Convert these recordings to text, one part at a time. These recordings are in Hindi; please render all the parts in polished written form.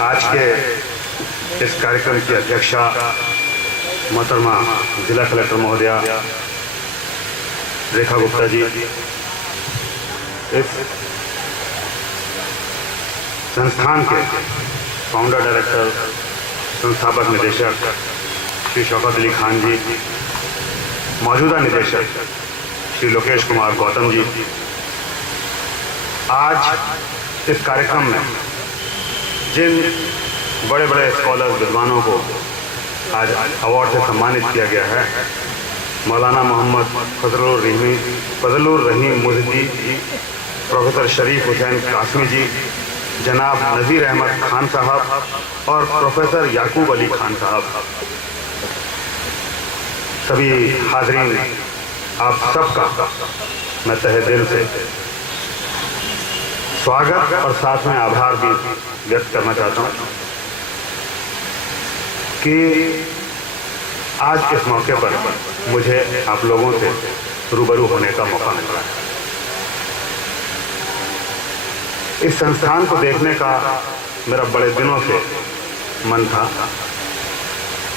आज के इस कार्यक्रम की अध्यक्षा मोहतरमा जिला कलेक्टर महोदया रेखा गुप्ता जी, इस संस्थान के फाउंडर डायरेक्टर संस्थापक निदेशक श्री शौकत अली खान जी, मौजूदा निदेशक श्री लोकेश कुमार गौतम जी, आज इस कार्यक्रम में जिन बड़े बड़े स्कॉलर विद्वानों को आज अवार्ड से सम्मानित किया गया है, मौलाना मोहम्मद फजलुर रहीम मुजदी जी, प्रोफेसर शरीफ हुसैन कासमी जी, जनाब नज़ीर अहमद खान साहब और प्रोफेसर याकूब अली खान साहब, सभी हाज़रीन, आप सबका मैं तहे दिल से स्वागत और साथ में आभार भी व्यक्त करना चाहता हूँ कि आज इस मौके पर मुझे आप लोगों से रूबरू होने का मौका मिल रहा है। इस संस्थान को देखने का मेरा बड़े दिनों से मन था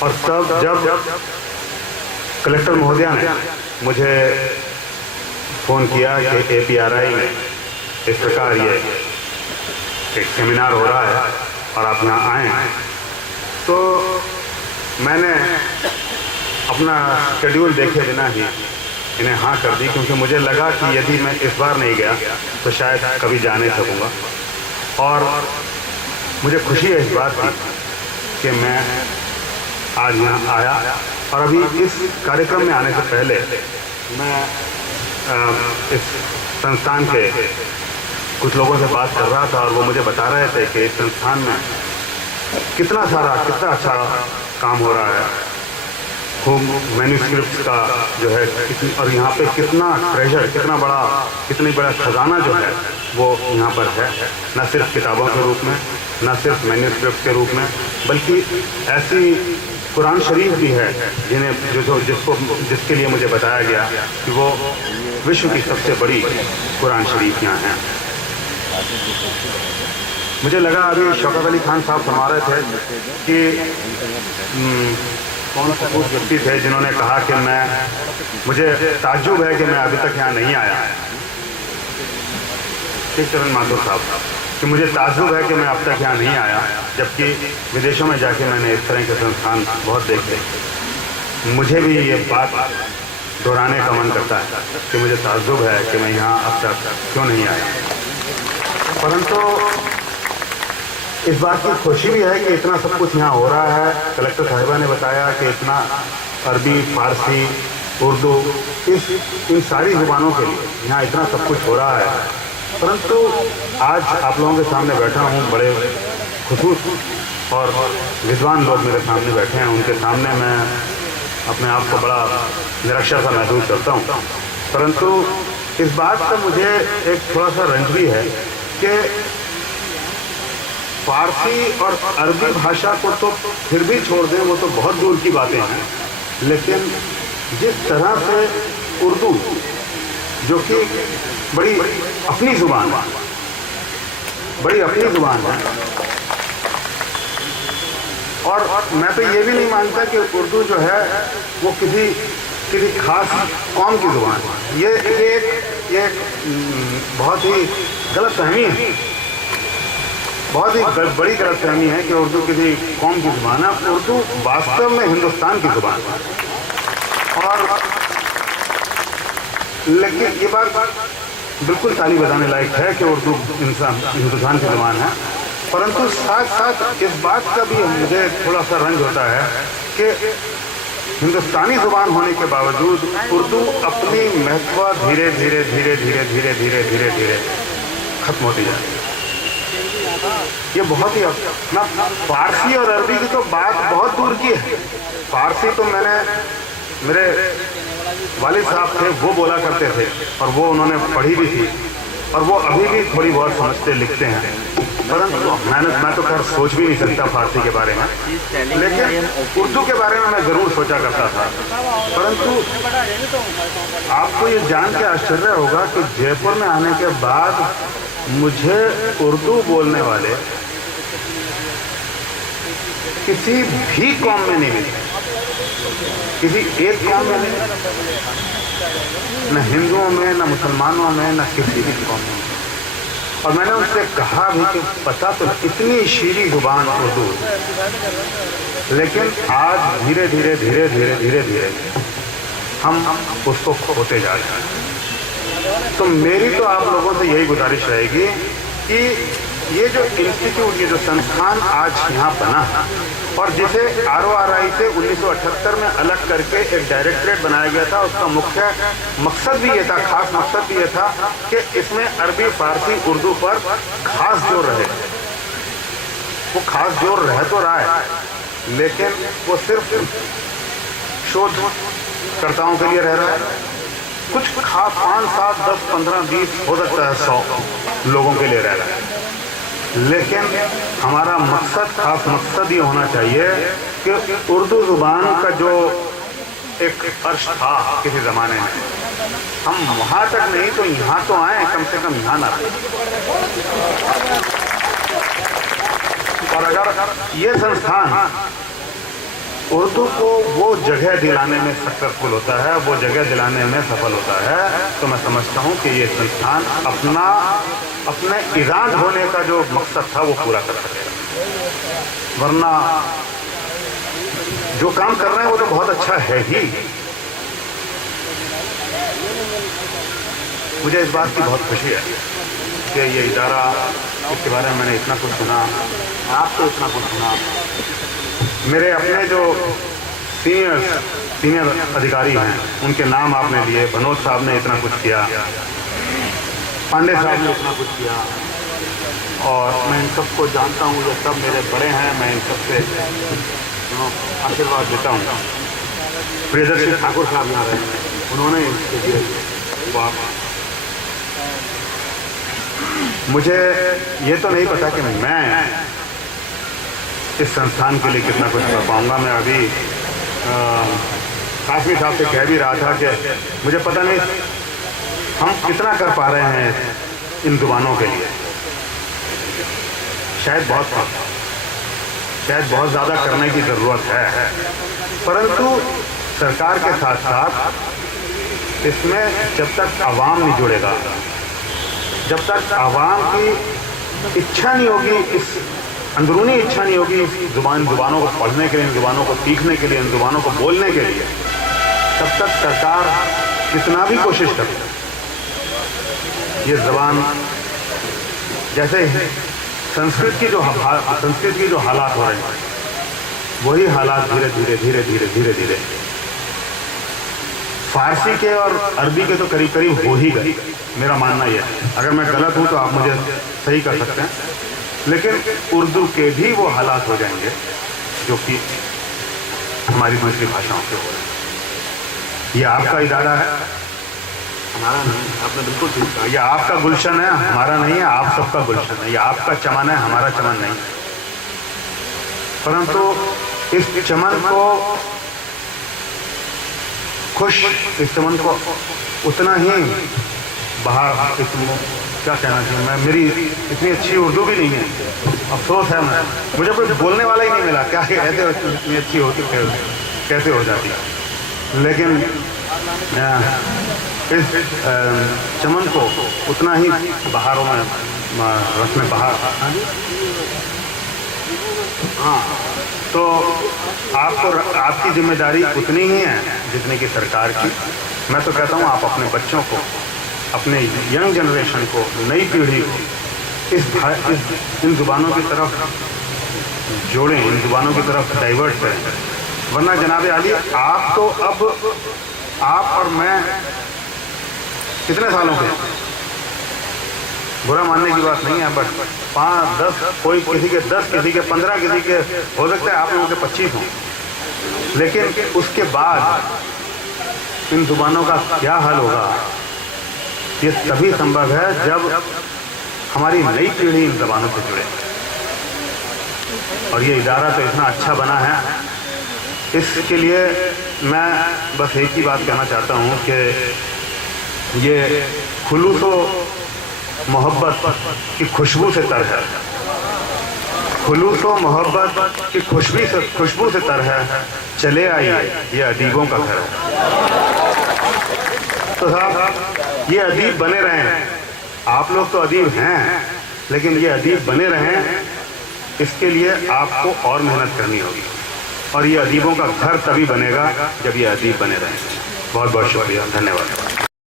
और तब जब कलेक्टर महोदया ने मुझे फ़ोन किया कि APRI में इस प्रकार ये एक सेमिनार हो रहा है और आप यहाँ आए हैं, तो मैंने अपना शेड्यूल देखे बिना ही इन्हें हाँ कर दी, क्योंकि मुझे लगा कि यदि मैं इस बार नहीं गया तो शायद कभी जा नहीं सकूँगा। और मुझे खुशी है इस बात की कि मैं आज यहाँ आया। और अभी इस कार्यक्रम में आने से पहले मैं इस संस्थान के कुछ लोगों से बात कर रहा था और वो मुझे बता रहे थे कि इस संस्थान में कितना अच्छा काम हो रहा है, खूब मैन्यूस्क्रिप्ट का जो है, और यहाँ पे कितना ट्रेजर, कितनी बड़ा खजाना जो है वो यहाँ पर है, न सिर्फ किताबों के रूप में, न सिर्फ मैन्यूस्क्रिप्ट के रूप में, बल्कि ऐसी कुरान शरीफ भी है जिसके लिए मुझे बताया गया कि वो विश्व की सबसे बड़ी कुरान शरीफ यहाँ है। मुझे लगा अभी शौकत अली खान साहब फरमा रहे थे कि कौन सा कुछ व्यक्ति थे जिन्होंने कहा कि मुझे ताज्जुब है कि मैं अभी तक यहाँ नहीं आया, चरण माथुर साहब, कि मुझे ताज्जुब है कि मैं अब तक यहाँ नहीं आया, जबकि विदेशों में जाके मैंने इस तरह के संस्थान बहुत देखे। मुझे भी ये बात दोहराने का मन करता है कि मुझे ताज्जुब है कि मैं यहाँ अब तक क्यों नहीं आया, परंतु इस बात की खुशी भी है कि इतना सब कुछ यहाँ हो रहा है। कलेक्टर साहिबा ने बताया कि इतना अरबी, फारसी, उर्दू, इन सारी ज़ुबानों के लिए यहाँ इतना सब कुछ हो रहा है, परंतु आज आप लोगों के सामने बैठा हूँ, बड़े खुशूस और विद्वान लोग मेरे सामने बैठे हैं, उनके सामने मैं अपने आप को बड़ा निरक्षर सा महसूस करता हूँ। परंतु इस बात का मुझे एक थोड़ा सा रंज भी है कि फारसी और अरबी भाषा को तो फिर भी छोड़ दें, वो तो बहुत दूर की बातें हैं, लेकिन जिस तरह से उर्दू, जो कि बड़ी अपनी ज़ुबान है, और मैं तो ये भी नहीं मानता कि उर्दू जो है वो किसी खास कौम की ज़ुबान है। ये बहुत ही गलतफहमी है, बहुत ही बड़ी गलतफहमी है कि उर्दू किसी कौम की ज़ुबान है। उर्दू वास्तव में हिंदुस्तान की ज़ुबान है, और लेकिन ये बात बिल्कुल ताली बजाने लायक है कि उर्दू हिंदुस्तान की ज़ुबान है, परंतु साथ साथ इस बात का भी मुझे थोड़ा सा रंज होता है कि हिंदुस्तानी ज़ुबान होने के बावजूद उर्दू अपनी महत्व धीरे धीरे खत्म होती जाती है। ये बहुत ही ना, फारसी और अरबी की तो बात बहुत दूर की है। फारसी तो मेरे वालिद साहब थे, वो बोला करते थे, और वो उन्होंने पढ़ी भी थी, और वो अभी भी थोड़ी बहुत समझते लिखते हैं, परंतु मैं तो खैर सोच भी नहीं सकता फारसी के बारे में, लेकिन उर्दू के बारे में मैं ज़रूर सोचा करता था। परंतु आपको ये जान के आश्चर्य होगा कि जयपुर में आने के बाद मुझे उर्दू बोलने वाले किसी भी कौम में नहीं मिली, किसी एक कौम में नहीं, न हिंदुओं में, न मुसलमानों में, न किसी भी कौम में। और मैंने उनसे कहा भी कि पता तो इतनी शीरी जुबान उर्दू, लेकिन आज धीरे धीरे धीरे धीरे धीरे धीरे हम उसको खोते जा रहे हैं। तो मेरी तो आप लोगों से यही गुजारिश रहेगी कि ये जो इंस्टीट्यूट, ये जो संस्थान आज यहाँ बना और जिसे RORI से 1978 में अलग करके एक डायरेक्टरेट बनाया गया था, उसका मुख्य मकसद भी ये था, खास मकसद भी ये था कि इसमें अरबी, फारसी, उर्दू पर खास जोर रहे। वो खास जोर रह तो रहा है, लेकिन वो सिर्फ शोधकर्ताओं के लिए रह रहा है। कुछ खास 5, 7, 10, 15, 20 हो सकता है 100 लोगों के लिए रह रहा है। लेकिन हमारा मकसद, खास मकसद ये होना चाहिए कि उर्दू जुबान का जो एक अर्श था किसी ज़माने में, हम वहाँ तक नहीं तो यहाँ तो आए, कम से कम यहाँ ना आए। और अगर ये संस्थान उर्दू को वो जगह दिलाने में सक्सेसफुल होता है, वो जगह दिलाने में सफल होता है, तो मैं समझता हूँ कि ये संस्थान अपने ईजाद होने का जो मकसद था वो पूरा कर सकेगा। वरना जो काम कर रहे हैं वो तो बहुत अच्छा है ही। मुझे इस बात की बहुत खुशी है कि ये इदारा, इसके बारे में मैंने इतना कुछ सुना, आपको इतना कुछ सुना। मेरे अपने जो सीनियर अधिकारी हैं उनके नाम आपने लिए। बनोद साहब ने इतना कुछ किया, पांडे साहब ने इतना कुछ किया, और मैं इन सबको जानता हूँ, ये सब मेरे बड़े हैं, मैं इन सबसे आशीर्वाद देता हूँ। प्रियदर्शी ठाकुर साहब यहाँ रहे, उन्होंने इसके लिए बात। मुझे ये तो नहीं पता कि मैं इस संस्थान के लिए कितना कुछ कर पाऊंगा। मैं अभी काफी साहब से कह भी रहा था कि मुझे पता नहीं हम कितना कर पा रहे हैं इन जुबानों के लिए। शायद बहुत ज़्यादा करने की ज़रूरत है, परंतु सरकार के साथ साथ इसमें जब तक आवाम नहीं जुड़ेगा, जब तक आवाम की इच्छा नहीं होगी, इस अंदरूनी इच्छा नहीं होगी इस जुबानों को पढ़ने के लिए, इन जुबानों को सीखने के लिए, इन जुबानों को बोलने के लिए, तब तक सरकार कितना भी कोशिश करे, ये ज़बान जैसे संस्कृत की जो हालात हो रहे हैं, वही हालात धीरे धीरे धीरे धीरे धीरे धीरे फारसी के और अरबी के तो करीब करीब हो ही गए। मेरा मानना यह है, अगर मैं गलत हूं तो आप मुझे सही कर सकते हैं, लेकिन उर्दू के भी वो हालात हो जाएंगे जो कि हमारी दूसरी भाषाओं के हो रहे हैं। ये आपका इदारा है, हमारा नहीं। आपने बिल्कुल ठीक कहा, ये आपका गुलशन है, हमारा नहीं है। आप सबका गुलशन है, ये आपका चमन है, हमारा चमन नहीं। परंतु इस चमन को इस चमन को उतना ही बाहर, क्या कहना चाहिए, मैं मेरी इतनी अच्छी उर्दू भी नहीं है, अफसोस है, मुझे कोई बोलने वाला ही नहीं मिला, क्या कहते हो इतनी अच्छी होती कैसे हो जाती। लेकिन इस चमन को उतना ही बाहरों में रखने बाहर। हाँ, तो आपकी जिम्मेदारी उतनी ही है जितनी कि सरकार की। मैं तो कहता हूँ आप अपने बच्चों को, अपने यंग जनरेशन को, नई पीढ़ी को इन जुबानों की तरफ जोड़ें, इन जुबानों की तरफ डाइवर्ट करें। वरना जनाब आली, आप तो अब आप और मैं कितने सालों के, बुरा मानने की बात नहीं है, बट 5, 10, कोई किसी के 10, किसी के 15, किसी के हो सकता है आप लोगों के 25 हों, लेकिन उसके बाद इन जुबानों का क्या हाल होगा, ये तभी संभव है जब हमारी नई पीढ़ी इन जबानों से जुड़े। और ये इदारा तो इतना अच्छा बना है, इसके लिए मैं बस एक ही बात कहना चाहता हूँ कि ये खुलूस मोहब्बत की खुशबू से तर है। खुलूसो मोहब्बत की खुशबू से तर है, चले आइए ये अदीबों का घर है। तो साहब ये अदीब बने रहें, आप लोग तो अदीब हैं, लेकिन ये अदीब बने रहें, इसके लिए आपको और मेहनत करनी होगी। और ये अदीबों का घर तभी बनेगा जब ये अदीब बने रहेंगे। बहुत बहुत शुक्रिया, धन्यवाद।